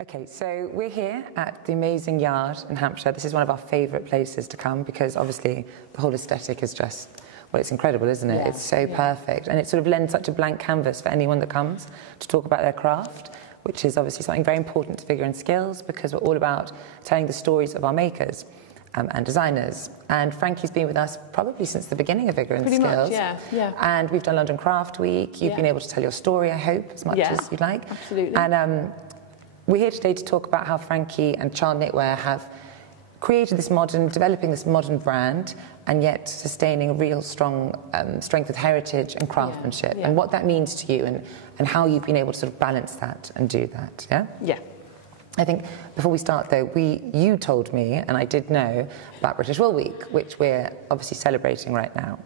Okay, so we're here at the amazing yard in Hampshire. This is one of our favourite places to come because obviously the whole aesthetic is just, well, it's incredible, isn't it? Yeah, it's so perfect, and it sort of lends such a blank canvas for anyone that comes to talk about their craft, which is obviously something very important to Vigor and Skills because we're all about telling the stories of our makers and designers. And Frankie's been with us probably since the beginning of Vigor and Skills. Pretty much, yeah. And we've done London Craft Week. You've been able to tell your story, I hope, as much as you'd like. Absolutely. And we're here today to talk about how Frankie and Child Knitwear have created this developing this modern brand, and yet sustaining a real strong strength of heritage and craftsmanship, and what that means to you, and how you've been able to sort of balance that and do that. Yeah. I think before we start though, you told me, and I did know, about British Wool Week, which we're obviously celebrating right now.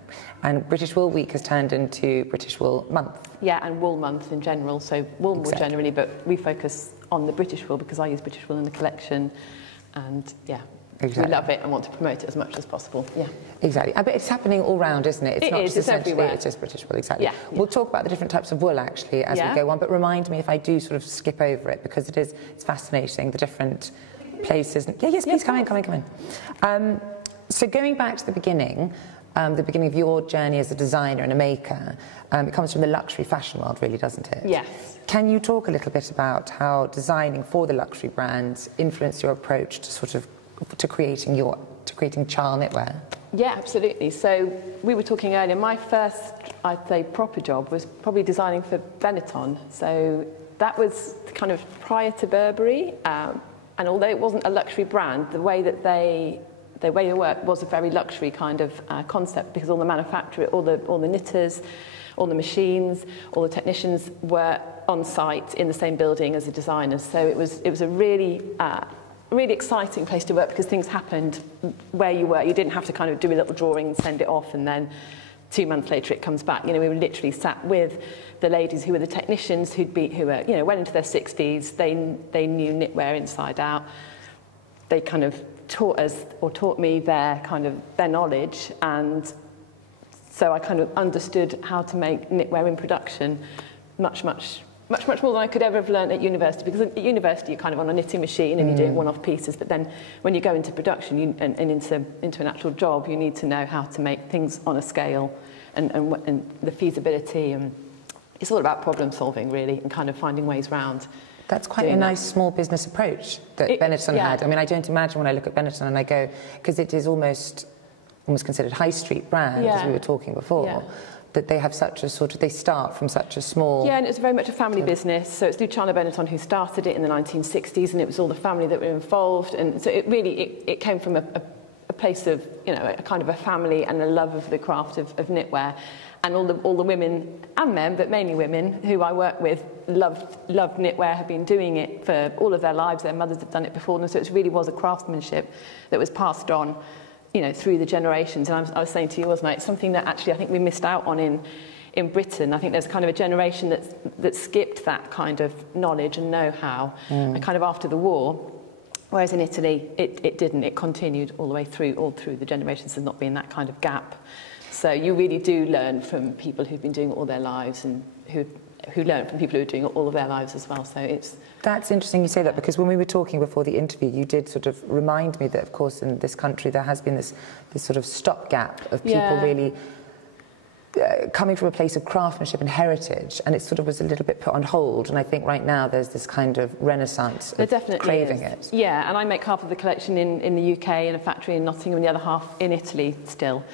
And British Wool Week has turned into British Wool Month. Yeah, and Wool Month in general, so wool more generally, but we focus on the British wool because I use British wool in the collection, and we love it and want to promote it as much as possible. Yeah. Exactly. I bet it's happening all round, isn't it? It's not just essentially, everywhere. It's just British wool, exactly. Yeah. We'll talk about the different types of wool actually as we go on, but remind me if I do sort of skip over it because it's fascinating, the different places. Yes, please, come in. So going back to the beginning of your journey as a designer and a maker, it comes from the luxury fashion world, really, doesn't it? Yes. Can you talk a little bit about how designing for the luxury brands influenced your approach to creating child knitwear? Yeah, absolutely. So we were talking earlier, my first, I'd say, proper job was probably designing for Benetton. So that was kind of prior to Burberry, and although it wasn't a luxury brand, the way they worked was a very luxury kind of concept, because all the manufacturers, all the knitters, all the machines, all the technicians were on site in the same building as the designers. So it was a really exciting place to work because things happened where you were. You didn't have to kind of do a little drawing and send it off and then 2 months later it comes back. You know, we were literally sat with the ladies who were the technicians who were, you know, well into their 60s. They knew knitwear inside out. They kind of taught me their knowledge, and so I kind of understood how to make knitwear in production much more than I could ever have learned at university, because at university you're kind of on a knitting machine and you're doing one-off pieces, but then when you go into production and into an actual job, you need to know how to make things on a scale and the feasibility, and it's all about problem solving really and kind of finding ways around. That's quite a nice small business approach that Benetton had. I mean, I don't imagine when I look at Benetton and I go, because it is almost considered high street brand, as we were talking before, that they have such a they start from such a small... Yeah, and it's very much a family business. So it's Luciana Benetton who started it in the 1960s, and it was all the family that were involved. And so it really, it came from a place of, you know, a kind of a family and a love of the craft of knitwear. And all the women and men, but mainly women, who I work with loved knitwear, have been doing it for all of their lives. Their mothers have done it before them. So it really was a craftsmanship that was passed on, you know, through the generations. And I was saying to you, wasn't I, it's something that actually I think we missed out on in Britain. I think there's kind of a generation that skipped that kind of knowledge and know-how kind of after the war, whereas in Italy it didn't. It continued all the way through, all through the generations. There's not been that kind of gap. So you really do learn from people who've been doing it all their lives, and who learn from people who are doing it all of their lives as well. So it's... That's interesting you say that, because when we were talking before the interview, you did sort of remind me that, of course, in this country there has been this sort of stopgap of people really coming from a place of craftsmanship and heritage, and it sort of was a little bit put on hold. And I think right now there's this kind of renaissance of craving it. Yeah, and I make half of the collection in the UK in a factory in Nottingham, and the other half in Italy still.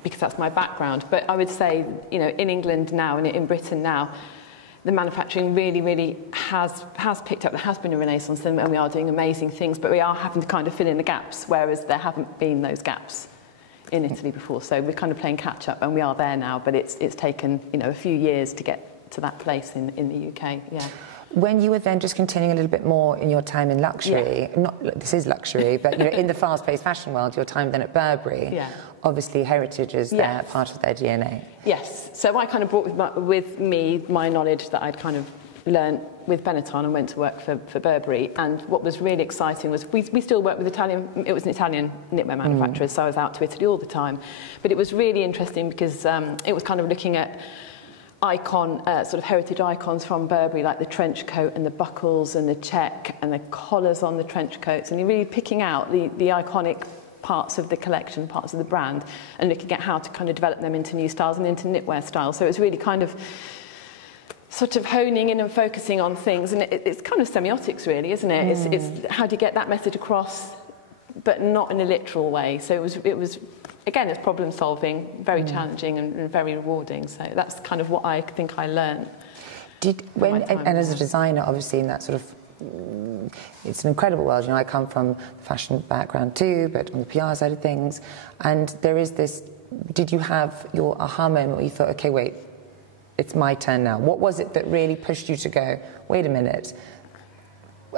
Because that's my background. But I would say, you know, in England now and in Britain now, the manufacturing really has picked up. There has been a renaissance, and we are doing amazing things, but we are having to kind of fill in the gaps, whereas there haven't been those gaps in Italy before. So we're kind of playing catch up, and we are there now, but it's taken, you know, a few years to get to that place in the UK. Yeah. When you were then just continuing a little bit more in your time in luxury, this is luxury, but you know, in the fast-paced fashion world, your time then at Burberry, obviously heritage is there, part of their DNA. Yes, so I kind of brought with me my knowledge that I'd kind of learned with Benetton and went to work for Burberry. And what was really exciting was we still work with it was an Italian knitwear manufacturer, so I was out to Italy all the time. But it was really interesting because it was kind of looking at icon, sort of heritage icons from Burberry, like the trench coat and the buckles and the check and the collars on the trench coats, and you're really picking out the iconic parts of the collection, parts of the brand, and looking at how to kind of develop them into new styles and into knitwear styles. So it's really kind of sort of honing in and focusing on things, and it's kind of semiotics really, isn't it? It's how do you get that message across, but not in a literal way. So it was again, it's problem solving, very challenging and very rewarding. So that's kind of what I think I learned. And as a designer, obviously, in that sort of, it's an incredible world. You know, I come from a fashion background too, but on the PR side of things, and there is this. Did you have your aha moment where you thought, okay, wait, it's my turn now? What was it that really pushed you to go, wait a minute,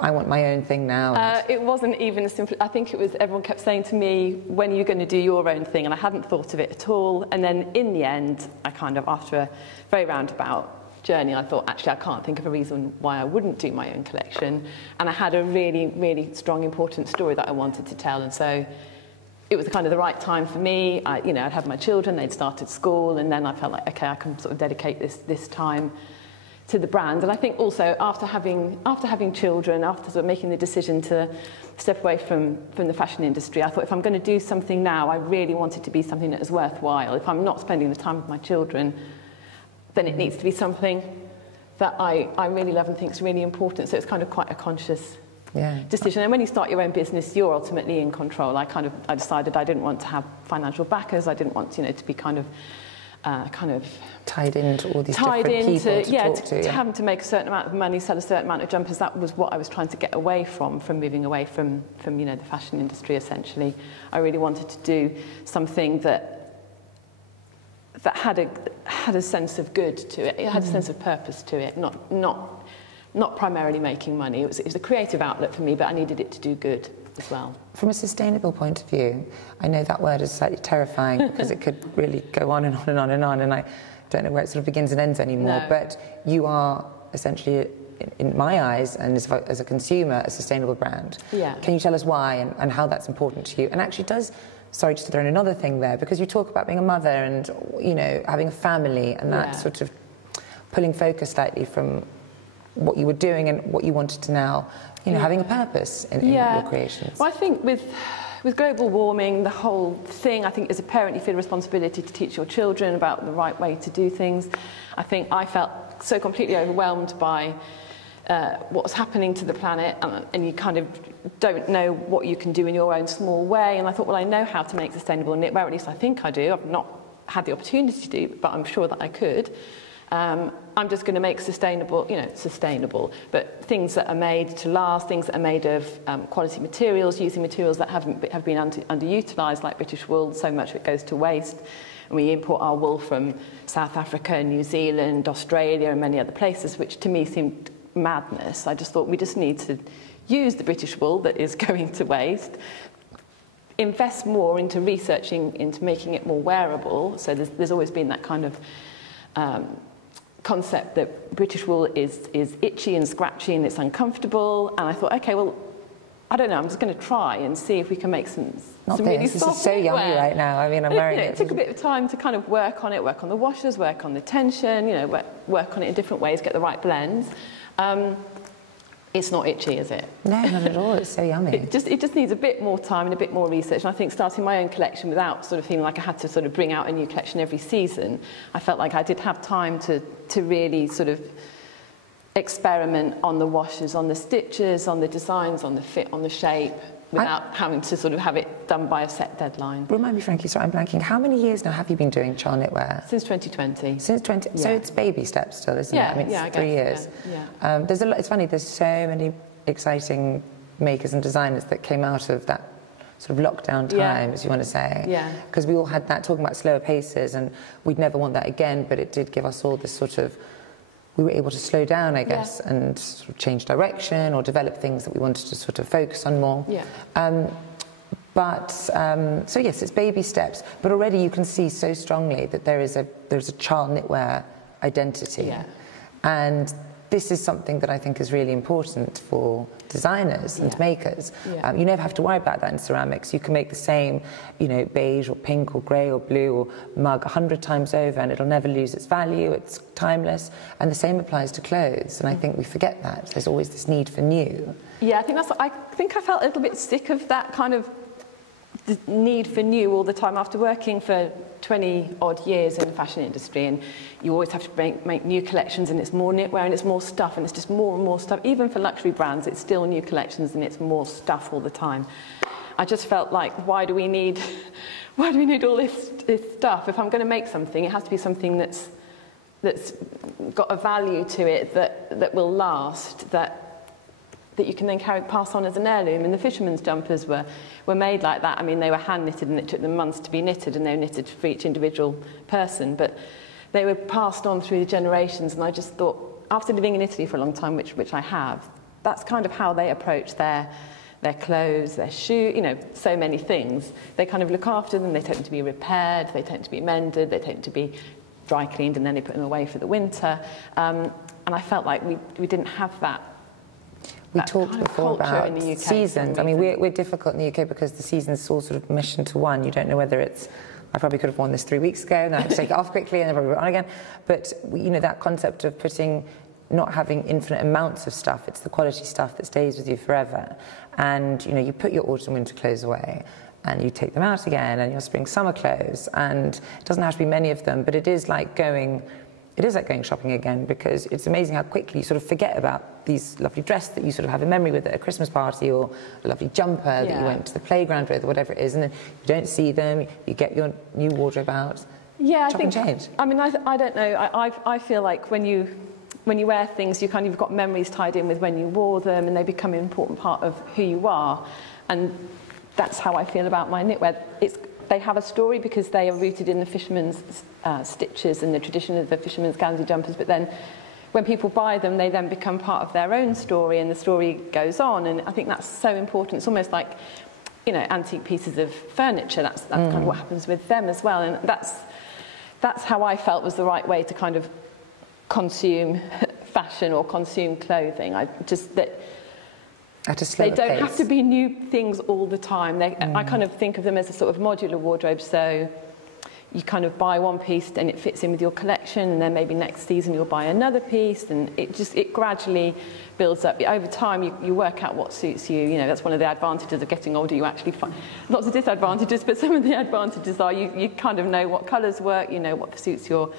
I want my own thing now? It wasn't even as simple. I think it was, everyone kept saying to me, when are you going to do your own thing? And I hadn't thought of it at all. And then in the end, I kind of, after a very roundabout journey, I thought, actually, I can't think of a reason why I wouldn't do my own collection. And I had a really, really strong, important story that I wanted to tell. And so it was kind of the right time for me. I'd had my children, they'd started school, and then I felt like, okay, I can sort of dedicate this time to the brand. And I think also after having children, after sort of making the decision to step away from the fashion industry, I thought if I'm going to do something now, I really want it to be something that is worthwhile. If I'm not spending the time with my children, then it needs to be something that I really love and think is really important. So it's kind of quite a conscious decision. And when you start your own business, you're ultimately in control. I decided I didn't want to have financial backers. I didn't want, to be kind of tied into all these different people to having to make a certain amount of money, sell a certain amount of jumpers. That was what I was trying to get away from moving away from the fashion industry. Essentially, I really wanted to do something that had a sense of good to it. It had a sense of purpose to it, not primarily making money. It was a creative outlet for me, but I needed it to do good as well. From a sustainable point of view, I know that word is slightly terrifying because it could really go on and on and on and on, and I don't know where it sort of begins and ends anymore. No. But you are essentially, in my eyes, and as a consumer, a sustainable brand. Yeah. Can you tell us why and how that's important to you? And actually sorry, just to throw in another thing there, because you talk about being a mother and, having a family, and that sort of pulling focus slightly from what you were doing and what you wanted to now, having a purpose in your creations. Well, I think with global warming, the whole thing, I think as a parent you feel a responsibility to teach your children about the right way to do things. I think I felt so completely overwhelmed by what was happening to the planet, and you kind of don't know what you can do in your own small way. And I thought, well, I know how to make sustainable knitwear, at least I think I do. I've not had the opportunity to do, but I'm sure that I could. I'm just going to make sustainable, but things that are made to last, things that are made of quality materials, using materials that have been underutilised, like British wool. So much of it goes to waste. And we import our wool from South Africa, New Zealand, Australia, and many other places, which to me seemed madness. I just thought we just need to use the British wool that is going to waste, invest more into researching, into making it more wearable. So there's always been that kind of concept that British wool is itchy and scratchy and it's uncomfortable. And I thought, okay, well, I don't know, I'm just going to try and see if we can make some really soft knitwear. This is so yummy right now. I mean, I'm wearing it. It took a bit of time to kind of work on it, work on the washers, work on the tension, work on it in different ways, get the right blends. It's not itchy, is it? No, not at all. It's so yummy. It just needs a bit more time and a bit more research. And I think starting my own collection without sort of feeling like I had to sort of bring out a new collection every season, I felt like I did have time to really sort of experiment on the washes, on the stitches, on the designs, on the fit, on the shape, without having to sort of have it done by a set deadline. Remind me, Frankie, sorry, I'm blanking. How many years now have you been doing child knitwear? Since 2020. Since 20. Yeah. So it's baby steps still, isn't it? I mean, it's 3 years. Yeah. There's a lot. It's funny. There's so many exciting makers and designers that came out of that sort of lockdown time, as you want to say. Yeah. Because we all had that talking about slower paces, and we'd never want that again. But it did give us all this sort of. We were able to slow down, I guess, and sort of change direction or develop things that we wanted to sort of focus on more. Yeah. So yes, it's baby steps, but already you can see so strongly that there's a child knitwear identity, and this is something that I think is really important for designers and makers. You never have to worry about that in ceramics. You can make the same, you know, beige or pink or grey or blue or mug 100 times over and it'll never lose its value, it's timeless. And the same applies to clothes, and I think we forget that. There's always this need for new. Yeah, I think I felt a little bit sick of that kind of the need for new all the time after working for 20 odd years in the fashion industry, and you always have to make new collections, and it's more knitwear and it's more stuff, and it's just more and more stuff. Even for luxury brands, it's still new collections and it's more stuff all the time. I just felt like, why do we need all this stuff? If I'm going to make something, it has to be something that's got a value to it, that will last, that you can then pass on as an heirloom. And the fishermen's jumpers were made like that. I mean, they were hand knitted and it took them months to be knitted, and they were knitted for each individual person, but they were passed on through the generations. And I just thought, after living in Italy for a long time, which I have, that's kind of how they approach their clothes, their shoes, you know, so many things. They kind of look after them, they tend to be repaired, they tend to be mended, they tend to be dry cleaned, and then they put them away for the winter. And I felt like we didn't have that. We talked before about seasons. I mean, we're difficult in the UK because the seasons all sort of mesh into one. You don't know whether it's, I probably could have worn this 3 weeks ago, and then I had to take it off quickly, and then probably put it on again. But, you know, that concept of not having infinite amounts of stuff, it's the quality stuff that stays with you forever. And, you know, you put your autumn winter clothes away, and you take them out again, and your spring summer clothes, and it doesn't have to be many of them, but it is like going shopping again, because it's amazing how quickly you sort of forget about these lovely dresses that you sort of have a memory with at a Christmas party, or a lovely jumper that you went to the playground with, or whatever it is, and then you don't see them, you get your new wardrobe out. Yeah, I think. Change. I mean, I don't know. I feel like when you wear things, you kind of got memories tied in with when you wore them, and they become an important part of who you are. And that's how I feel about my knitwear. They have a story because they are rooted in the fishermen's stitches and the tradition of the fishermen's Guernsey jumpers, but then when people buy them, they then become part of their own story, and the story goes on, and I think that's so important. It's almost like, you know, antique pieces of furniture. That's kind of what happens with them as well, and that's how I felt was the right way to kind of consume fashion or consume clothing. They don't have to be new things all the time. I kind of think of them as a sort of modular wardrobe, so you kind of buy one piece and it fits in with your collection, and then maybe next season you'll buy another piece, and it gradually builds up. Over time you work out what suits you. You know, that's one of the advantages of getting older. You actually find lots of disadvantages, but some of the advantages are you kind of know what colours work, you know what suits your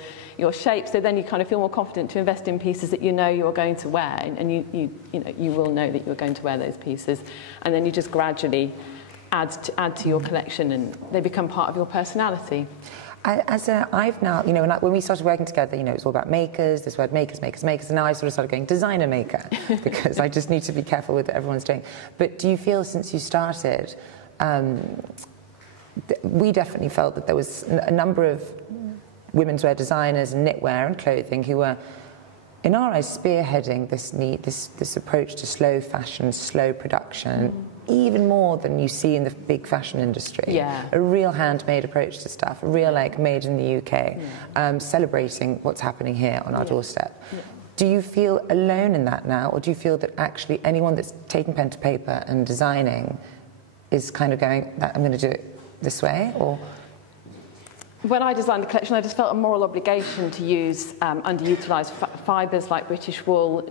shape, so then you kind of feel more confident to invest in pieces that you know you're going to wear, and you will know that you're going to wear those pieces, and then you just gradually add to your collection, and they become part of your personality. I've now, you know, when we started working together, you know, it's all about makers, this word makers, and now I sort of started going designer maker, because I just need to be careful with what everyone's doing. But do you feel, since you started, we definitely felt that there was a number of women's wear designers and knitwear and clothing who were, in our eyes, spearheading this approach to slow fashion, slow production, even more than you see in the big fashion industry. Yeah. A real handmade approach to stuff, a real, like, made in the UK, celebrating what's happening here on our doorstep. Yeah. Do you feel alone in that now, or do you feel that actually anyone that's taking pen to paper and designing is kind of going, I'm going to do it this way, or...? When I designed the collection, I just felt a moral obligation to use underutilised fibres like British wool.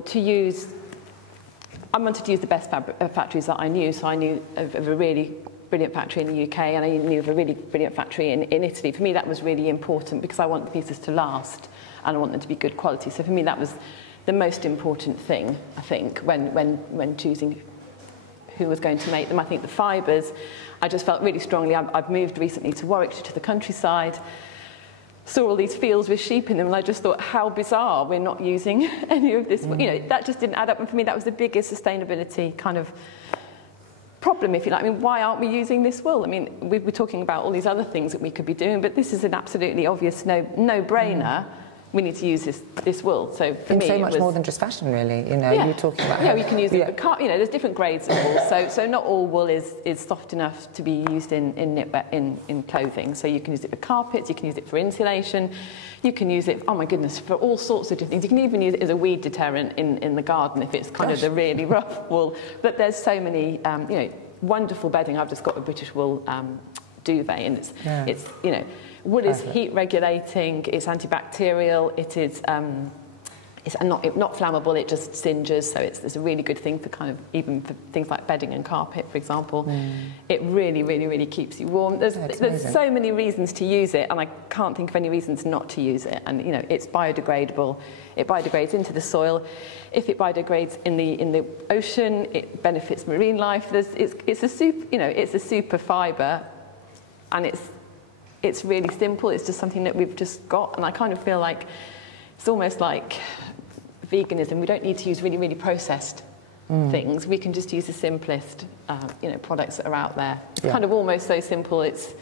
I wanted to use the best factories that I knew, so I knew of a really brilliant factory in the UK, and I knew of a really brilliant factory in Italy. For me, that was really important, because I want the pieces to last, and I want them to be good quality. So for me, that was the most important thing, I think, when choosing who was going to make them. I think the fibres, I just felt really strongly. I've moved recently to Warwickshire, to the countryside, saw all these fields with sheep in them, and I just thought, how bizarre we're not using any of this. You know, that just didn't add up, and for me that was the biggest sustainability kind of problem, if you like. I mean, why aren't we using this wool? I mean, we're talking about all these other things that we could be doing, but this is an absolutely obvious no-brainer we need to use this wool. So for me, so it much was more than just fashion, really. You know, you're talking about. Yeah, you can use it. Yeah. You know, there's different grades of wool. So not all wool is soft enough to be used in knitwear in clothing. So you can use it for carpets. You can use it for insulation. You can use it, oh my goodness, for all sorts of different things. You can even use it as a weed deterrent in the garden if it's kind of the really rough wool. But there's so many, you know, wonderful bedding. I've just got a British wool duvet, and it's you know. Wool is heat regulating, it's antibacterial, it is it's not flammable, it just singes, so it's a really good thing for kind of, even for things like bedding and carpet, for example. It really, really, really keeps you warm. There's so many reasons to use it, and I can't think of any reasons not to use it. And you know, it's biodegradable. It biodegrades into the soil. If it biodegrades in the ocean, it benefits marine life. It's a super fibre, and it's really simple. It's just something that we've just got, and I kind of feel like it's almost like veganism. We don't need to use really, really processed things. We can just use the simplest, you know, products that are out there. It's kind of almost so simple. It's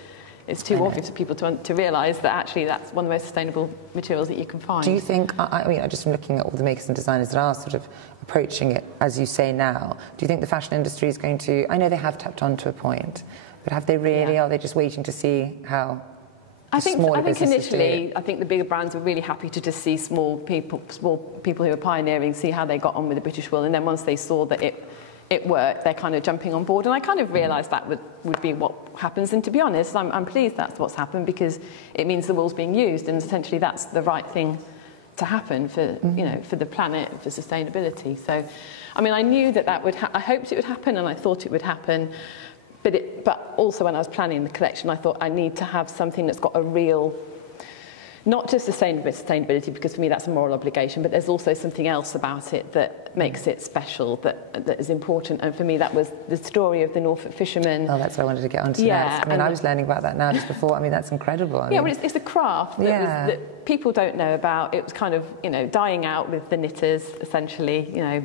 too obvious for people to realise that actually that's one of the most sustainable materials that you can find. Do you think? I mean, just from looking at all the makers and designers that are sort of approaching it, as you say now, do you think the fashion industry is going to? I know they have tapped on to a point. But have they really? Yeah. Are they just waiting to see how? I think initially, I think the bigger brands were really happy to just see small people who were pioneering, see how they got on with the British wool, and then once they saw that it worked, they're kind of jumping on board. And I kind of realised that would be what happens. And to be honest, I'm pleased that's what's happened, because it means the wool's being used, and essentially that's the right thing to happen for you know, for the planet, for sustainability. So, I mean, I knew that would. I hoped it would happen, and I thought it would happen. But also when I was planning the collection, I thought I need to have something that's got a real, not just sustainability, because for me that's a moral obligation, but there's also something else about it that makes it special, that is important. And for me that was the story of the Norfolk fishermen. Oh, that's what I wanted to get onto next. I mean, I was learning about that now just before. I mean, that's incredible. I mean, well, it's a craft that people don't know about. It was kind of, you know, dying out with the knitters, essentially, you know.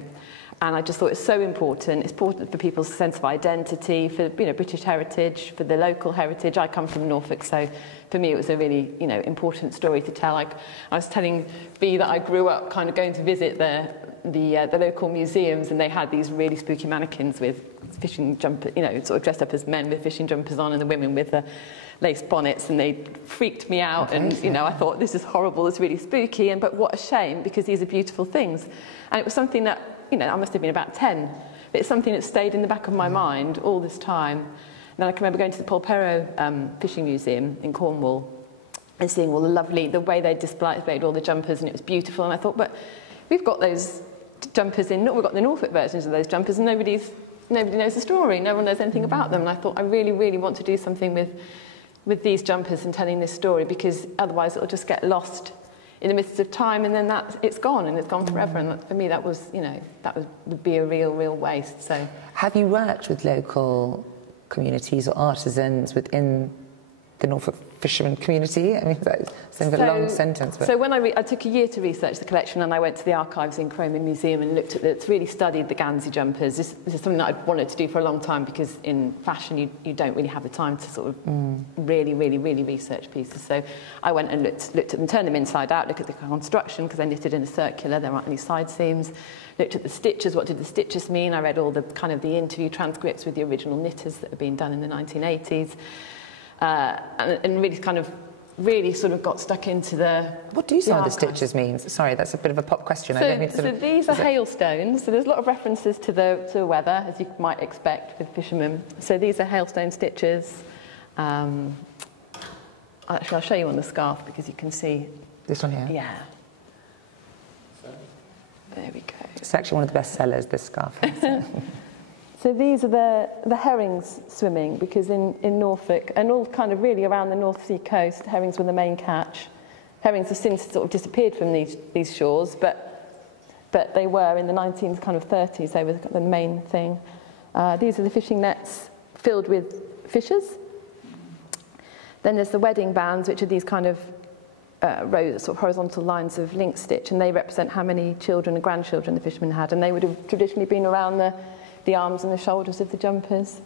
And I just thought it's so important. It's important for people's sense of identity, for, you know, British heritage, for the local heritage. I come from Norfolk, so for me it was a really, you know, important story to tell. Like, I was telling Bea that I grew up kind of going to visit the local museums, and they had these really spooky mannequins with fishing jumpers, you know, sort of dressed up as men with fishing jumpers on, and the women with the lace bonnets, and they freaked me out. Okay, and you know, I thought, this is horrible, it's really spooky, but what a shame, because these are beautiful things. And it was something that, you know, I must have been about 10, but it's something that stayed in the back of my mind all this time. And then I can remember going to the Polperro Fishing Museum in Cornwall and seeing all the way they displayed all the jumpers, and it was beautiful. And I thought, but we've got those jumpers we've got the Norfolk versions of those jumpers, and nobody knows the story, no one knows anything about them. And I thought, I really, really want to do something with these jumpers and telling this story, because otherwise it'll just get lost in the midst of time, and then it's gone, and it's gone forever. And that, for me, that was, you know, would be a real waste. So, have you worked with local communities or artisans within the Norfolk fisherman community? I mean, that's a long sentence. But. So when I took a year to research the collection, and I went to the archives in Cromer Museum and looked at really studied the Guernsey jumpers. This is something that I'd wanted to do for a long time, because in fashion you don't really have the time to sort of really research pieces. So I went and looked at them, turned them inside out, looked at the construction, because they're knitted in a circular, there aren't any side seams. Looked at the stitches, what did the stitches mean? I read all the kind of the interview transcripts with the original knitters that had been done in the 1980s. And really sort of got stuck into the. What do some of the stitches mean? Sorry, that's a bit of a pop question. So these are hailstones. So there's a lot of references to the weather, as you might expect with fishermen. So these are hailstone stitches. Actually, I'll show you on the scarf, because you can see. This one here? Yeah. There we go. It's actually one of the best sellers, this scarf. So these are the herrings swimming, because in Norfolk, and all kind of really around the North Sea coast, herrings were the main catch. Herrings have since sort of disappeared from these shores, but they were in the 1930s, they were the main thing. These are the fishing nets filled with fishers. Then there's the wedding bands, which are these kind of rows, sort of horizontal lines of link stitch, and they represent how many children and grandchildren the fishermen had, and they would have traditionally been around the arms and the shoulders of the jumpers.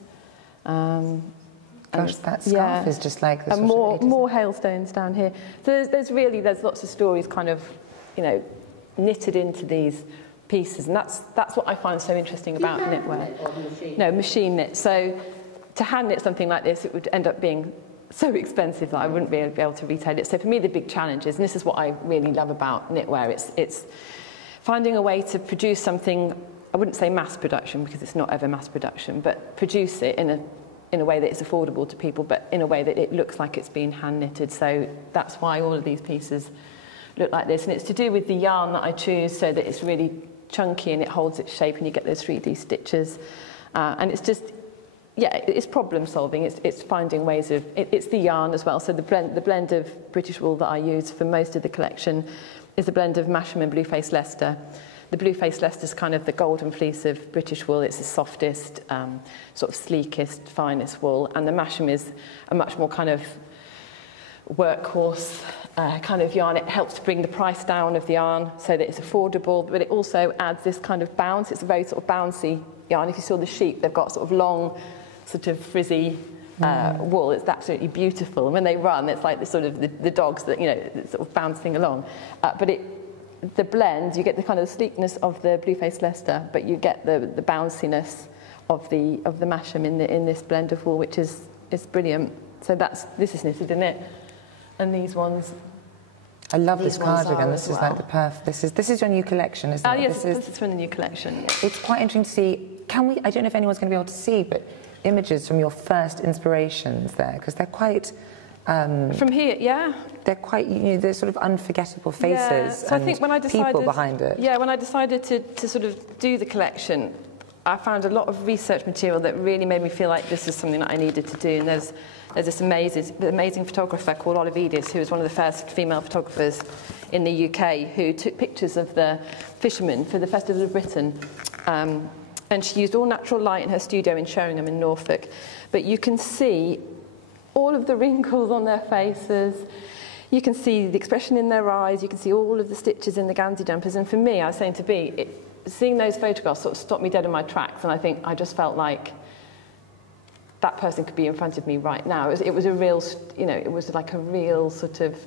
Gosh, that scarf is just like the and more hailstones down here. So there's lots of stories kind of, you know, knitted into these pieces, and that's what I find so interesting about knitwear. No, machine knit. So to hand knit something like this, it would end up being so expensive that I wouldn't be able to retail it. So for me, the big challenge is, and this is what I really love about knitwear, it's finding a way to produce something. I wouldn't say mass production, because it's not ever mass production, but produce it in a way that is affordable to people, but in a way that it looks like it's been hand knitted. So that's why all of these pieces look like this, and it's to do with the yarn that I choose, so that it's really chunky and it holds its shape, and you get those 3D stitches, and it's just, yeah, it's problem solving. It's finding ways of it's the yarn as well. So the blend of British wool that I use for most of the collection is a blend of Masham and Blueface Leicester. The Blueface Leicester is kind of the golden fleece of British wool. It's the softest, sort of sleekest, finest wool. And the Masham is a much more kind of workhorse kind of yarn. It helps to bring the price down of the yarn so that it's affordable, but it also adds this kind of bounce. It's a very sort of bouncy yarn. If you saw the sheep, they've got sort of long, sort of frizzy wool. It's absolutely beautiful. And when they run, it's like the sort of the dogs that, you know, sort of bouncing along. But the blend, you get the kind of sleekness of the Blueface Leicester, but you get the bounciness of the Masham in this blend of wool, which is brilliant. So this is knitted, isn't it? And these ones. I love this cardigan. This is like the perfect. This is your new collection, isn't it? Yes, this is from the new collection. It's quite interesting to see. Can we? I don't know if anyone's going to be able to see, but images from your first inspirations there, because they're quite. From here, yeah. They're quite, you know, they're sort of unforgettable faces. Yeah. So and I think when I decided, people behind it. Yeah, when I decided to sort of do the collection, I found a lot of research material that really made me feel like this is something that I needed to do. And there's this amazing photographer called Olive Edis, who was one of the first female photographers in the UK, who took pictures of the fishermen for the Festival of Britain. And she used all natural light in her studio in Sheringham in Norfolk. But you can see all of the wrinkles on their faces. You can see the expression in their eyes. You can see all of the stitches in the Gansey jumpers. And for me, I was saying to Bea, seeing those photographs sort of stopped me dead in my tracks. And I think I just felt like that person could be in front of me right now. It was a real, you know, it was like a real sort of,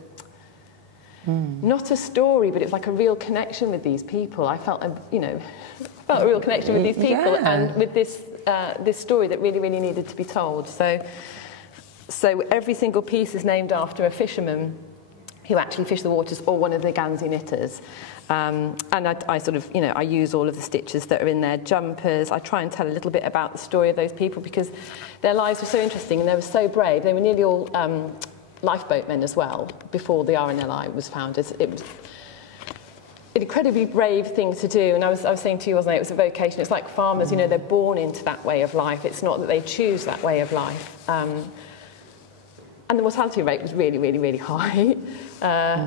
not a story, but it was like a real connection with these people. I felt, a real connection with these people, and with this story that really, really needed to be told. So every single piece is named after a fisherman who actually fished the waters, or one of the Gansey knitters. And I sort of, you know, I use all of the stitches that are in their jumpers. I try and tell a little bit about the story of those people, because their lives were so interesting and they were so brave. They were nearly all lifeboatmen as well before the RNLI was founded. It was an incredibly brave thing to do. And I was saying to you, wasn't it? It was a vocation. It's like farmers, you know, they're born into that way of life. It's not that they choose that way of life. And the mortality rate was really, really, really high.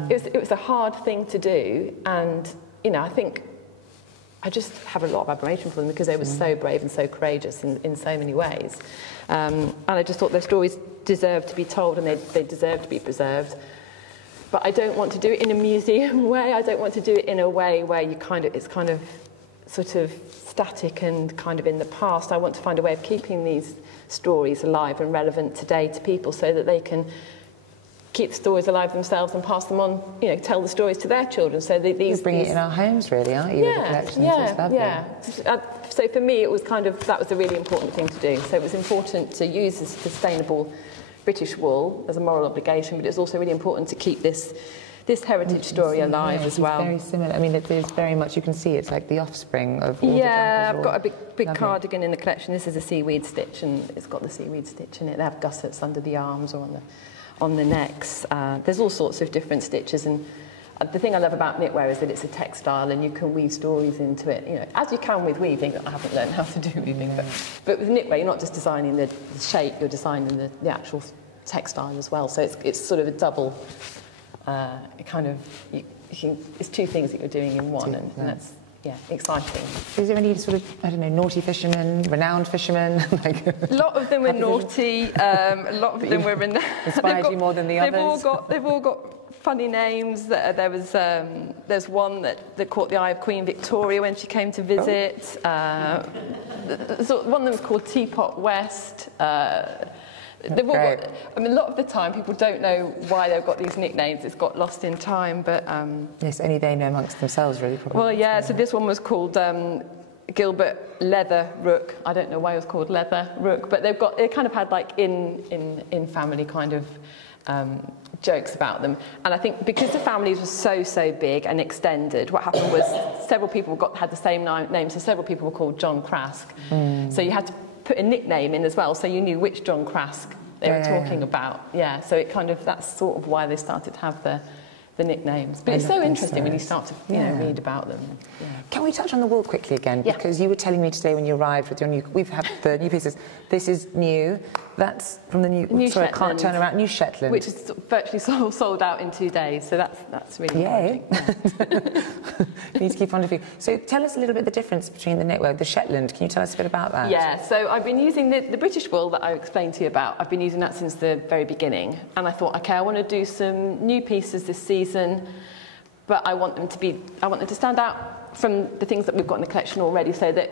It was a hard thing to do, and you know, I think I just have a lot of admiration for them, because they were so brave and so courageous in so many ways. And I just thought their stories deserved to be told, and they deserve to be preserved. But I don't want to do it in a museum way. I don't want to do it in a way where it's kind of sort of static and kind of in the past. I want to find a way of keeping these stories alive and relevant today to people, so that they can keep the stories alive themselves and pass them on, you know, tell the stories to their children. So these bring it in our homes, really, aren't you? Yeah, with the collections? yeah. So for me, it was kind of, that was a really important thing to do. So it was important to use this sustainable British wool as a moral obligation, but it's also really important to keep this heritage story alive as well. It's very similar. I mean, it is very much, you can see it's like the offspring of all the jumpers. I've got a big cardigan in the collection. This is a seaweed stitch, and it's got the seaweed stitch in it. They have gussets under the arms or on the necks. There's all sorts of different stitches, and the thing I love about knitwear is that it's a textile, and you can weave stories into it, you know, as you can with weaving. I haven't learned how to do weaving, but with knitwear, you're not just designing the shape, you're designing the actual textile as well. So it's sort of a double it's two things that you're doing in one, and that's exciting. Is there any sort of, I don't know, naughty fishermen, renowned fishermen? A lot of them were naughty. A lot of them were renowned. Inspired you more than the others? They've all got funny names. There's one that caught the eye of Queen Victoria when she came to visit. So one of them was called Teapot West. They've all got, I mean, a lot of the time people don't know why they've got these nicknames. It's got lost in time, but... yes, only they know amongst themselves, really, probably. Well, yeah, so this one was called Gilbert Leather Rook. I don't know why it was called Leather Rook, but they kind of had like in family kind of jokes about them. And I think because the families were so big and extended, what happened was several people had the same name, so several people were called John Crask. So you had to put a nickname in as well, so you knew which John Crask they were talking about. Yeah, so it kind of, that's sort of why they started to have the nicknames. But it's so interesting when you start to read about them. Yeah. Can we touch on the wool quickly again? Yeah. Because you were telling me today when you arrived with your new... We've had the new pieces. This is new. That's from the new... sorry, Shetland, I can't turn around. New Shetland. Which is virtually sold out in 2 days. So that's really Yay. encouraging. You need to keep on of you. So tell us a little bit the difference between the knitwear, the Shetland. Can you tell us a bit about that? Yeah, so I've been using the British wool that I explained to you about. I've been using that since the very beginning. And I thought, okay, I want to do some new pieces this season, but I want them to stand out from the things that we've got in the collection already, so that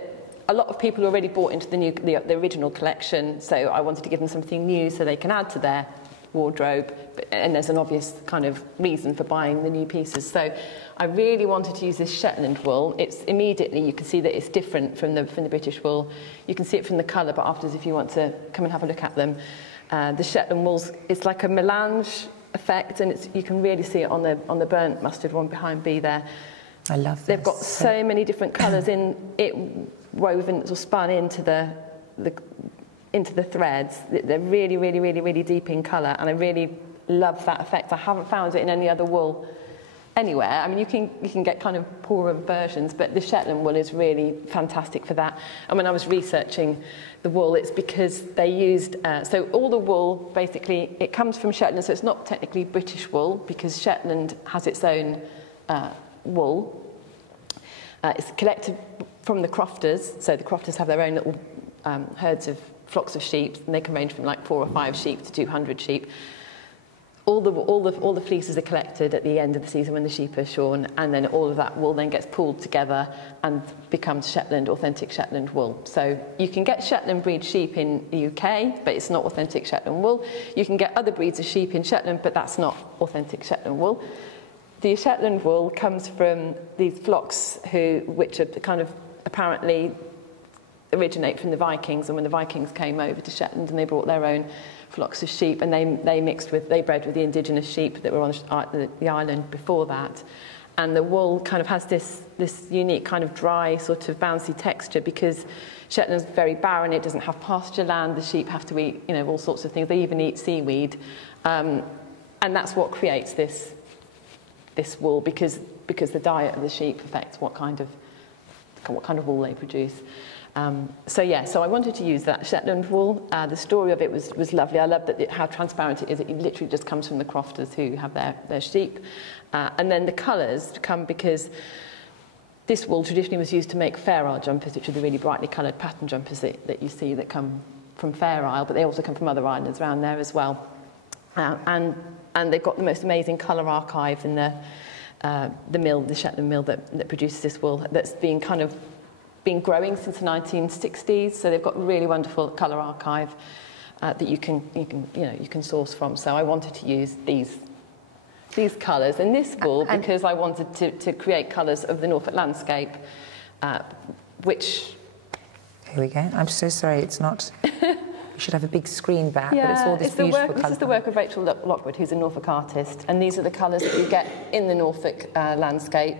a lot of people already bought into the original collection, so I wanted to give them something new so they can add to their wardrobe, and there's an obvious kind of reason for buying the new pieces. So I really wanted to use this Shetland wool. It's immediately, you can see that it's different from the British wool. You can see it from the colour, but afterwards if you want to come and have a look at them, the Shetland wool's, it's like a melange effect, and you can really see it on the burnt mustard one behind B there. I love this. They've got so many different colours in it, woven or spun into the threads. They're really deep in colour, and I really love that effect. I haven't found it in any other wool anywhere. I mean, you can get kind of poorer versions, but the Shetland wool is really fantastic for that. And when I was researching the wool, it's because they used so all the wool basically, it comes from Shetland, so it's not technically British wool because Shetland has its own wool. It's collected from the crofters, so the crofters have their own little herds of flocks of sheep, and they can range from like 4 or 5 sheep to 200 sheep. All the fleeces are collected at the end of the season when the sheep are shorn, and then all of that wool then gets pulled together and becomes Shetland, authentic Shetland wool. So you can get Shetland breed sheep in the UK, but it's not authentic Shetland wool. You can get other breeds of sheep in Shetland, but that's not authentic Shetland wool. The Shetland wool comes from these flocks which are kind of apparently originate from the Vikings, and when the Vikings came over to Shetland and they brought their own flocks of sheep, and they bred with the indigenous sheep that were on the island before that. And the wool kind of has this unique kind of dry sort of bouncy texture because Shetland's very barren, it doesn't have pasture land, the sheep have to eat, you know, all sorts of things, they even eat seaweed. And that's what creates this wool because the diet of the sheep affects what kind of wool they produce. So I wanted to use that Shetland wool. The story of it was lovely. I love how transparent it is. It literally just comes from the crofters who have their sheep. And then the colours come because this wool traditionally was used to make Fair Isle jumpers, which are the really brightly coloured pattern jumpers that you see that come from Fair Isle, but they also come from other islands around there as well. And they've got the most amazing colour archive in the Shetland mill that produces this wool that's been growing since the 1960s, so they've got a really wonderful colour archive that you can source from. So I wanted to use these colours and this wool because I wanted to create colours of the Norfolk landscape, which... Here we go. I'm so sorry, it's not... We should have a big screen back, but it's all this beautiful colour. This is the work of Rachel Lockwood, who's a Norfolk artist, and these are the colours that you get in the Norfolk landscape.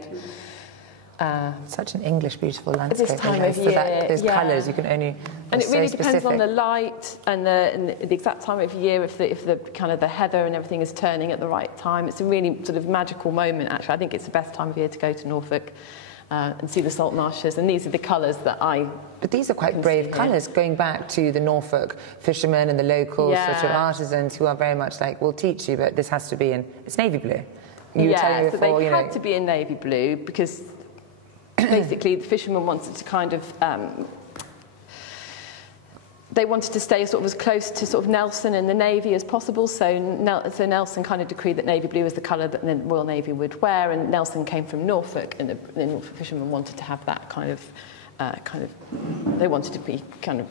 Such an English beautiful landscape. This time of year, those colours you can only. And it really depends on the light and the exact time of year. If the kind of the heather and everything is turning at the right time, it's a really sort of magical moment. Actually, I think it's the best time of year to go to Norfolk and see the salt marshes. And these are the colours that I. But these are quite brave colours, going back to the Norfolk fishermen and the local sort of artisans who are very much like, we'll teach you, but this has to be it's navy blue. You were telling me before, so they had to be in navy blue because. Basically, the fishermen wanted to kind of, they wanted to stay sort of as close to sort of Nelson and the Navy as possible. So Nelson kind of decreed that navy blue was the colour that the Royal Navy would wear, and Nelson came from Norfolk, and the Norfolk fishermen wanted to have that kind of, they wanted to be kind of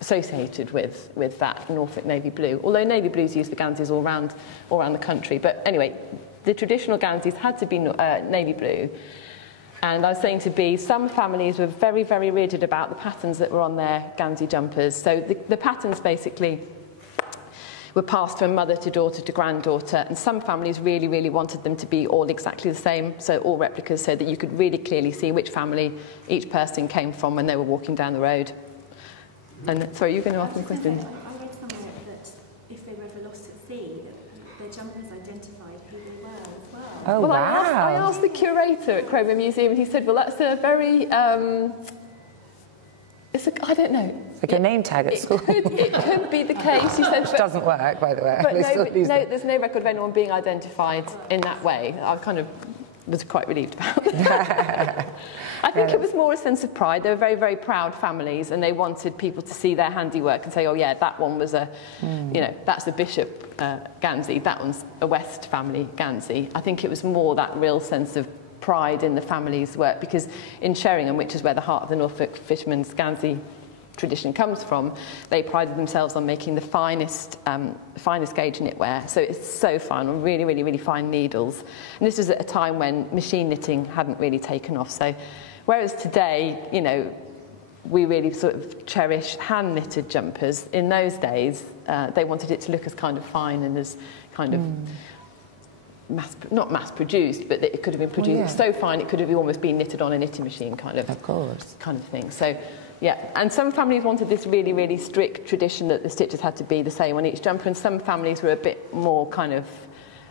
associated with that Norfolk navy blue, although navy blues used for Ganseys all around the country. But anyway, the traditional Ganseys had to be navy blue. And I was saying to B, some families were very, very rigid about the patterns that were on their Gansey jumpers. So the patterns basically were passed from mother to daughter to granddaughter, and some families really, really wanted them to be all exactly the same, so all replicas, so that you could really clearly see which family each person came from when they were walking down the road. And sorry, you're going to ask me a question? I read somewhere that if they were ever lost at sea, their jumpers identified who they were as well. Oh, well, wow. I asked the curator at Cromer Museum, and he said, well, that's a very... I don't know. Like a name tag at school. It could be the case. He said, which doesn't work, by the way. But there's no record of anyone being identified in that way. I kind of was quite relieved about that. I think it was more a sense of pride. They were very, very proud families, and they wanted people to see their handiwork and say, oh, yeah, that one was that's a Bishop Gansey, that one's a West family Gansey. I think it was more that real sense of pride in the family's work, because in Sheringham, which is where the heart of the Norfolk fisherman's Gansey tradition comes from, they prided themselves on making the finest gauge knitwear. So it's so fine, on really, really, really fine needles. And this was at a time when machine knitting hadn't really taken off. So whereas today, you know, we really sort of cherish hand knitted jumpers, in those days, they wanted it to look as kind of fine and as kind of not mass produced, but that it could have been produced so fine it could have almost been knitted on a knitting machine kind of thing. So yeah, and some families wanted this really, really strict tradition that the stitches had to be the same on each jumper, and some families were a bit more kind of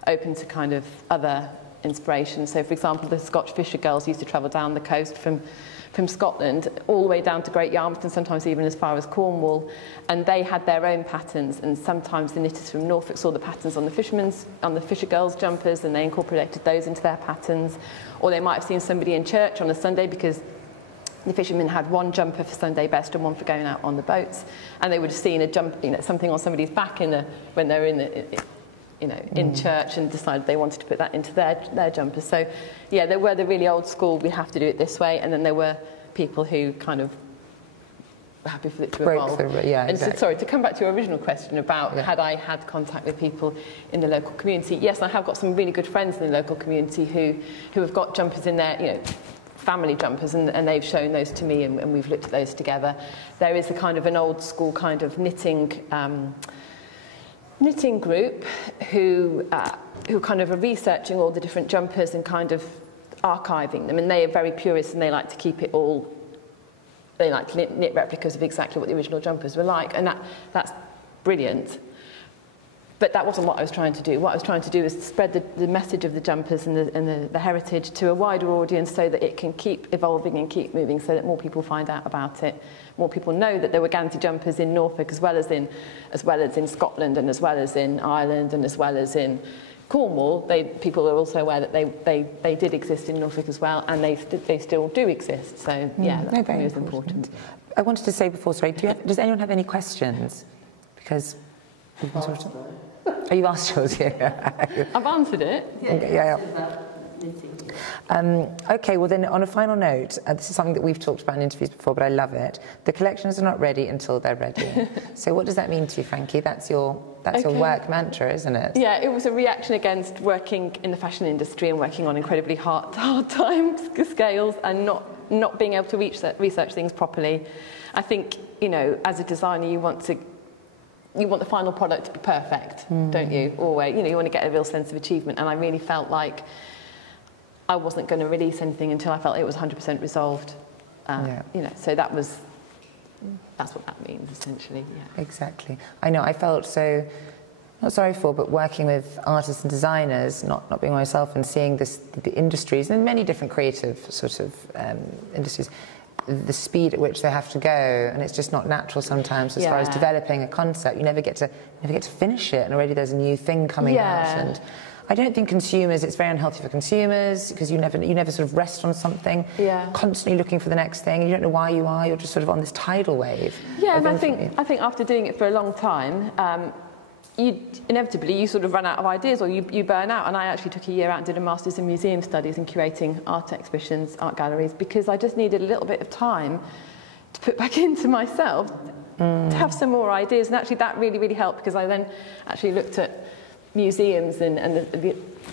open to kind of other inspirations. So for example, the Scotch fisher girls used to travel down the coast from Scotland all the way down to Great Yarmouth, and sometimes even as far as Cornwall, and they had their own patterns, and sometimes the knitters from Norfolk saw the patterns on the fisher girls' jumpers, and they incorporated those into their patterns. Or they might have seen somebody in church on a Sunday, because the fishermen had one jumper for Sunday best and one for going out on the boats, and they would have seen something on somebody's back when they were in church, and decided they wanted to put that into their jumpers. So yeah, there were the really old school, we have to do it this way, and then there were people who kind of were happy for it to evolve. Exactly. So, sorry, to come back to your original question about had I had contact with people in the local community, yes, I have got some really good friends in the local community who have got jumpers in their, family jumpers, and they've shown those to me, and we've looked at those together. There is a kind of an old school kind of knitting group who kind of are researching all the different jumpers and kind of archiving them, and they are very purist, and they like to keep it all, they like to knit replicas of exactly what the original jumpers were like, and that's brilliant. But that wasn't what I was trying to do. What I was trying to do is spread the message of the jumpers and the heritage to a wider audience, so that it can keep evolving and keep moving, so that more people find out about it. More people know that there were Gansey jumpers in Norfolk, as well as in Scotland, and as well as in Ireland, and as well as in Cornwall. People are also aware that they did exist in Norfolk as well, and they still do exist. So yeah, that for me is important. I wanted to say before, sorry, does anyone have any questions? Because you've asked yours, yeah. I've answered it. Yeah. Okay, well then, on a final note, this is something that we've talked about in interviews before, but I love it. The collections are not ready until they're ready. So what does that mean to you, Frankie? That's your work mantra, isn't it? Yeah, it was a reaction against working in the fashion industry and working on incredibly hard time scales, and not being able to research things properly. I think, as a designer, you want the final product to be perfect, don't you? Always, you want to get a real sense of achievement, and I really felt like I wasn't going to release anything until I felt it was 100% resolved. So that's what that means, essentially. Yeah. Exactly. I know. I felt so not sorry for, but working with artists and designers, not being myself, and seeing the industries and many different creative sort of industries. The speed at which they have to go, and it's just not natural sometimes as far as developing a concept. You never get to finish it, and already there's a new thing coming out. And I don't think it's very unhealthy for consumers, because you never sort of rest on something. Constantly looking for the next thing. You don't know why you're just sort of on this tidal wave. Yeah, and I think after doing it for a long time, you sort of run out of ideas, or you burn out. And I actually took a year out and did a master's in museum studies and curating art exhibitions, art galleries, because I just needed a little bit of time to put back into myself to have some more ideas. And actually that really, really helped, because I then actually looked at museums and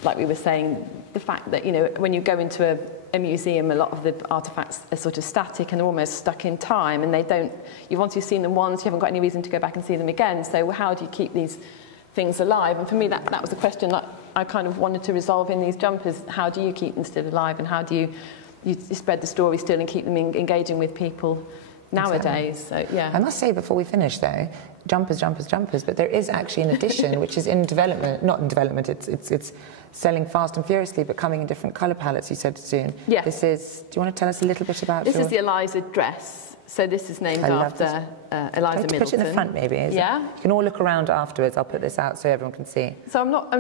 like we were saying, the fact that, you know, when you go into a museum, a lot of the artefacts are sort of static and they're almost stuck in time, and once you've seen them once, you haven't got any reason to go back and see them again. So how do you keep these things alive? And for me, that was a question that I kind of wanted to resolve in these jumpers. How do you keep them still alive, and how do you spread the story still and keep them engaging with people nowadays? Exactly. So, yeah. I must say before we finish, though, jumpers, but there is actually an edition which is in development, not in development, it's selling fast and furiously, but coming in different colour palettes, you said soon. Yeah. Do you want to tell us a little bit about This is the Eliza dress. So this is named after Eliza Middleton. Put it in the front, maybe. Yeah. You can all look around afterwards. I'll put this out so everyone can see. So I'm not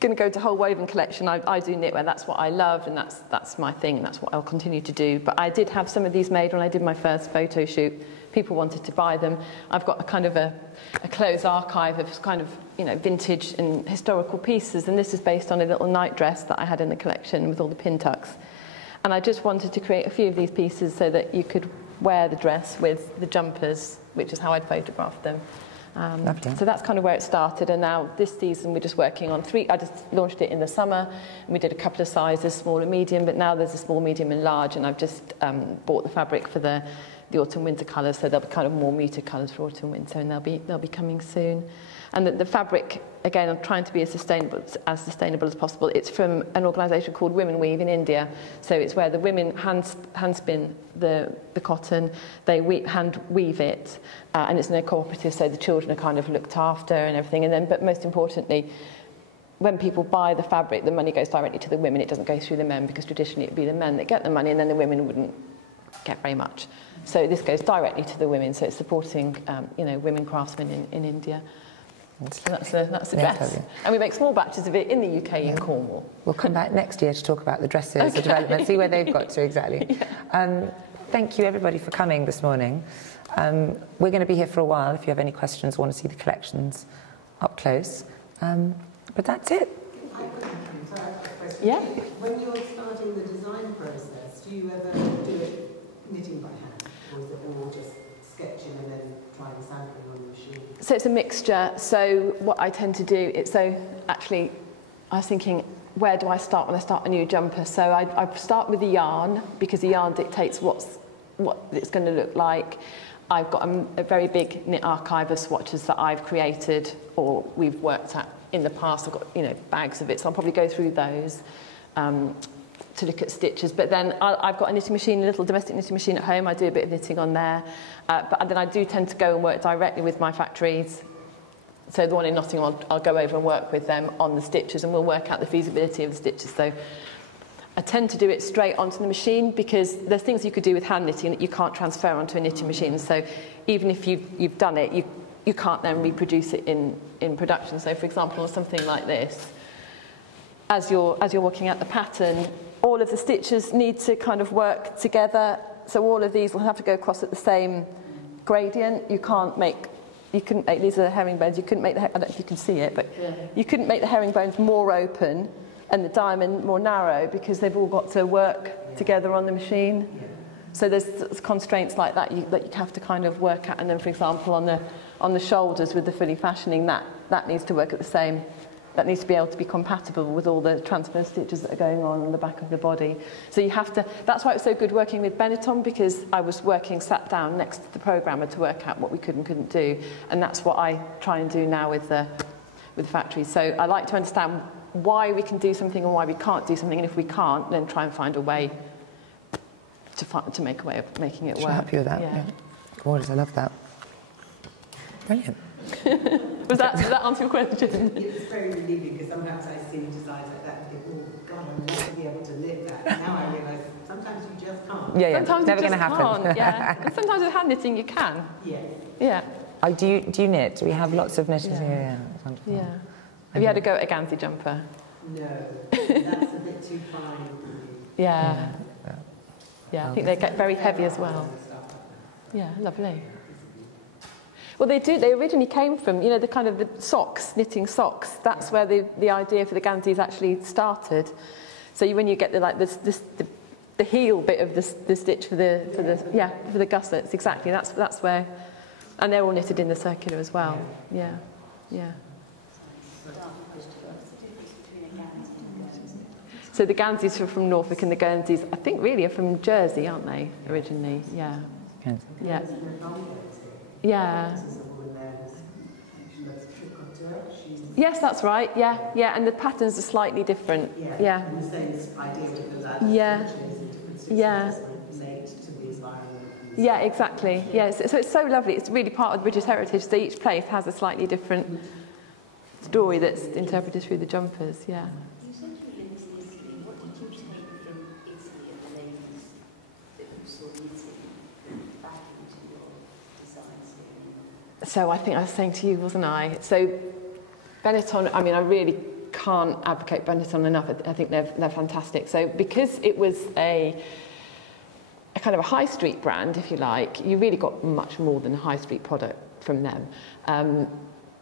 going to go to whole woven collection. I do knitwear. That's what I love, and that's my thing, and that's what I'll continue to do. But I did have some of these made when I did my first photo shoot. People wanted to buy them. I've got a kind of a close archive of kind of, you know, vintage and historical pieces, and this is based on a little night dress that I had in the collection with all the pin tucks. And I just wanted to create a few of these pieces so that you could wear the dress with the jumpers, which is how I'd photographed them. So that's kind of where it started, and now this season we're just working on I just launched it in the summer, and we did a couple of sizes, small and medium, but now there's a small, medium and large, and I've just bought the fabric for the autumn-winter colours, so there'll be kind of more muted colours for autumn-winter, and they'll be coming soon. And the fabric, again, I'm trying to be as sustainable as possible. It's from an organisation called Women Weave in India. So it's where the women hand spin the cotton, they hand weave it, and it's in a cooperative, so the children are kind of looked after and everything. And then, but most importantly, when people buy the fabric, the money goes directly to the women. It doesn't go through the men, because traditionally it'd be the men that get the money, and then the women wouldn't get very much. So this goes directly to the women. So it's supporting, you know, women craftsmen in India. So that's the dress. And we make small batches of it in the UK, in Cornwall. We'll come back next year to talk about the dresses, the development, see where they've got to exactly. Yeah. Thank you, everybody, for coming this morning. We're going to be here for a while if you have any questions, want to see the collections up close. But that's it. Yeah. When you're starting the design process, do you ever do it knitting by hand, or is it all just sketching and then trying sampling on the machine? So it's a mixture. So what I tend to do, actually, I was thinking, where do I start when I start a new jumper? So I start with the yarn, because the yarn dictates what it's going to look like. I've got a very big knit archive of swatches that I've created or we've worked at in the past. I've got, you know, bags of it, so I'll probably go through those to look at stitches. But then I've got a knitting machine, a little domestic knitting machine at home. I do a bit of knitting on there. But then I do tend to go and work directly with my factories. So the one in Nottingham, I'll go over and work with them on the stitches, and we'll work out the feasibility of the stitches. So I tend to do it straight onto the machine, because there's things you could do with hand knitting that you can't transfer onto a knitting machine. So even if you've done it, you can't then reproduce it in production. So for example, on something like this, as you're working out the pattern, all of the stitches need to kind of work together. So all of these will have to go across at the same gradient. You couldn't make, these are herringbones, you couldn't make I don't know if you can see it, but you couldn't make the herringbones more open and the diamond more narrow, because they've all got to work together on the machine. So there's constraints like that you have to kind of work at. And then, for example, on the shoulders with the fully fashioning, that needs to work at the same. That needs to be able to be compatible with all the transfer stitches that are going on the back of the body. So you have to. That's why it's so good working with Benetton, because I was sat down next to the programmer to work out what we could and couldn't do, and that's what I try and do now with the factory. So I like to understand why we can do something and why we can't do something, and if we can't, then try and find a way to make a way of making it work. I'm happy with that. Yeah. Gorgeous, I love that. Brilliant. Does that answer your question? It's very relieving, because sometimes I see designs like that and think, oh God, I'd love to be able to live that. Now I realise sometimes you just can't. Yeah, sometimes it's never going to happen. Yeah, and sometimes with hand knitting you can. Yeah. Yeah. Do you knit? We have lots of knitters here. Yeah. That's wonderful. Yeah. Have you had a go at a Gansey jumper? No, that's a bit too fine. Yeah. Yeah, I think they get very heavy as well. Yeah, lovely. Well, they do. They originally came from, you know, the kind of the socks, knitting socks. That's where the idea for the Ganseys actually started. So when you get the heel bit of the stitch for the gussets, exactly. That's where And they're all knitted in the circular as well. Yeah, yeah. So the Guernseys are from Norfolk and the Guernseys, I think, really are from Jersey, aren't they, originally? Yeah. Yeah. Yeah. Yes, that's right. Yeah, yeah, and the patterns are slightly different. Yeah. And the same idea with that. Yeah. Yeah. Yeah, exactly. Yeah, so it's so lovely. It's really part of British heritage. So each place has a slightly different story that's interpreted through the jumpers. Yeah. You said you were in Italy. What did you take from Italy and the ladies that you saw knitting back into your designs here? So I think I was saying to you, wasn't I? So Benetton, I mean, I really can't advocate Benetton enough. I think they're fantastic. So because it was a kind of a high street brand, if you like, you really got much more than a high street product from them.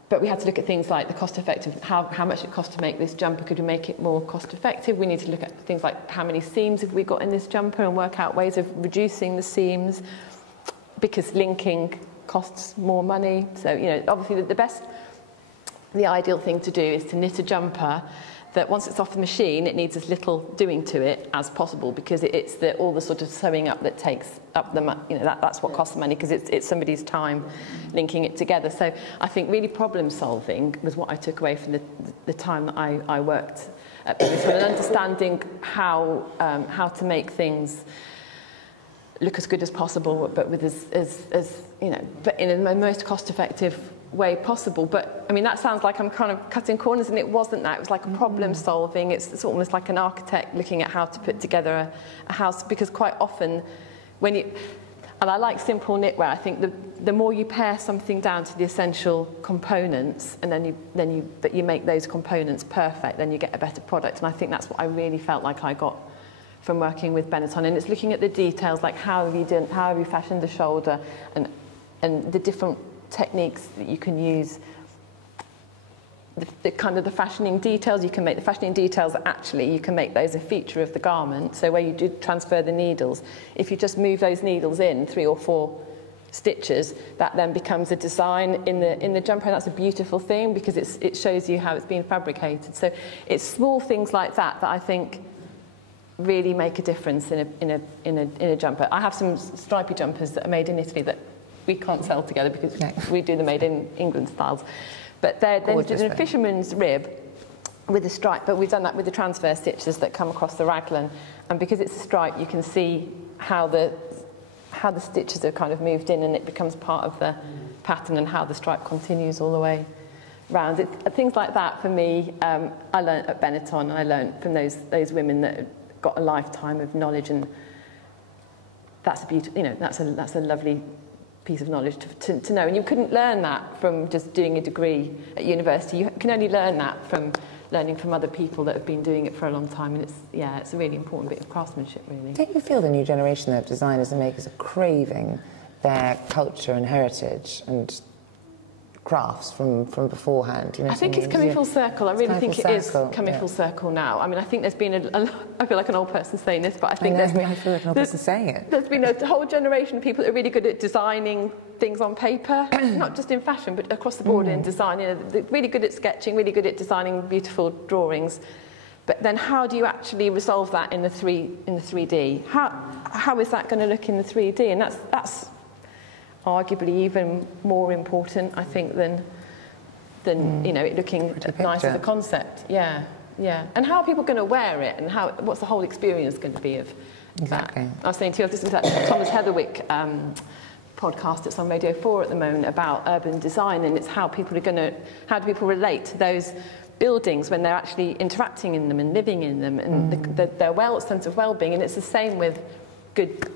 But we had to look at things like the cost effective, how much it cost to make this jumper. Could we make it more cost effective? We need to look at things like how many seams have we got in this jumper and work out ways of reducing the seams, because linking costs more money. So, you know, obviously the ideal thing to do is to knit a jumper that once it's off the machine, it needs as little doing to it as possible, because it's all the sort of sewing up that takes up the, you know, that's what costs money, because it's somebody's time linking it together. So I think really problem solving was what I took away from the time that I worked at Benetton, and understanding how to make things look as good as possible, but with as you know, but in the most cost-effective way possible. But I mean, that sounds like I'm kind of cutting corners, and it wasn't that. It was like a problem solving. It's almost like an architect looking at how to put together a house, because quite often when you, and I like simple knitwear, I think the more you pare something down to the essential components, and but you make those components perfect, then you get a better product. And I think that's what I really felt like I got from working with Benetton. And it's looking at the details, like how have you fashioned the shoulder, and the different techniques that you can use, the kind of the fashioning details. You can make the fashioning details, actually you can make those a feature of the garment. So where you do transfer the needles, if you just move those needles in 3 or 4 stitches, that then becomes a design in the jumper, and that's a beautiful thing, because it shows you how it's been fabricated. So it's small things like that that I think really make a difference in a jumper. I have some stripy jumpers that are made in Italy that we can't sell together because we do the made in England styles. But they're a fisherman's rib with a stripe, but we've done that with the transfer stitches that come across the raglan. And because it's a stripe, you can see how the stitches are kind of moved in, and it becomes part of the pattern, and how the stripe continues all the way round. Things like that, for me, I learnt at Benetton, and I learnt from those women that had got a lifetime of knowledge, and that's a beautiful, you know, that's a lovely piece of knowledge to know. And you couldn't learn that from just doing a degree at university. You can only learn that from learning from other people that have been doing it for a long time. And it's a really important bit of craftsmanship, really. Don't you feel the new generation of designers and makers are craving their culture and heritage and crafts from beforehand? You know, I think it's coming full circle. I really think it is coming full circle now. I mean, I think there's been I feel like an old person saying this, but I think I feel like an old person saying it. There's been a whole generation of people that are really good at designing things on paper, not just in fashion, but across the board in design. You know, they're really good at sketching, really good at designing beautiful drawings. But then how do you actually resolve that in the 3D? How is that going to look in the 3D? And that's arguably even more important, I think, than you know, it looking nice as a concept. Yeah. And how are people going to wear it, and what's the whole experience going to be of that? I was saying to you, I've just listened to that Thomas Heatherwick podcast that's on Radio 4 at the moment about urban design, and it's how do people relate to those buildings when they're actually interacting in them and living in them, and their sense of well-being. And it's the same with good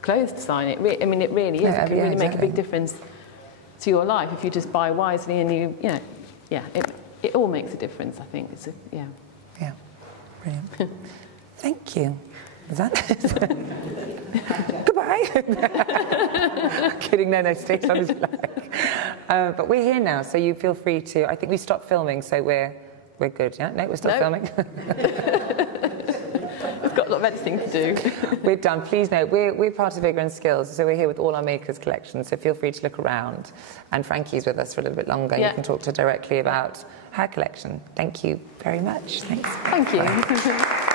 clothes design. It really is. It can really make a big difference to your life if you just buy wisely, and it all makes a difference, I think. Yeah, brilliant. Thank you. Is that goodbye? Kidding, no, stay on as you like. But we're here now, so you feel free to. I think we stopped filming, so we're good. Yeah, no, we're still filming. We've got a lot of editing to do. We're done. Please note, we're part of Vigor and Skills, so we're here with all our makers' collections, so feel free to look around. And Frankie's with us for a little bit longer. Yeah. You can talk to her directly about her collection. Thank you very much. Thanks. Thank you.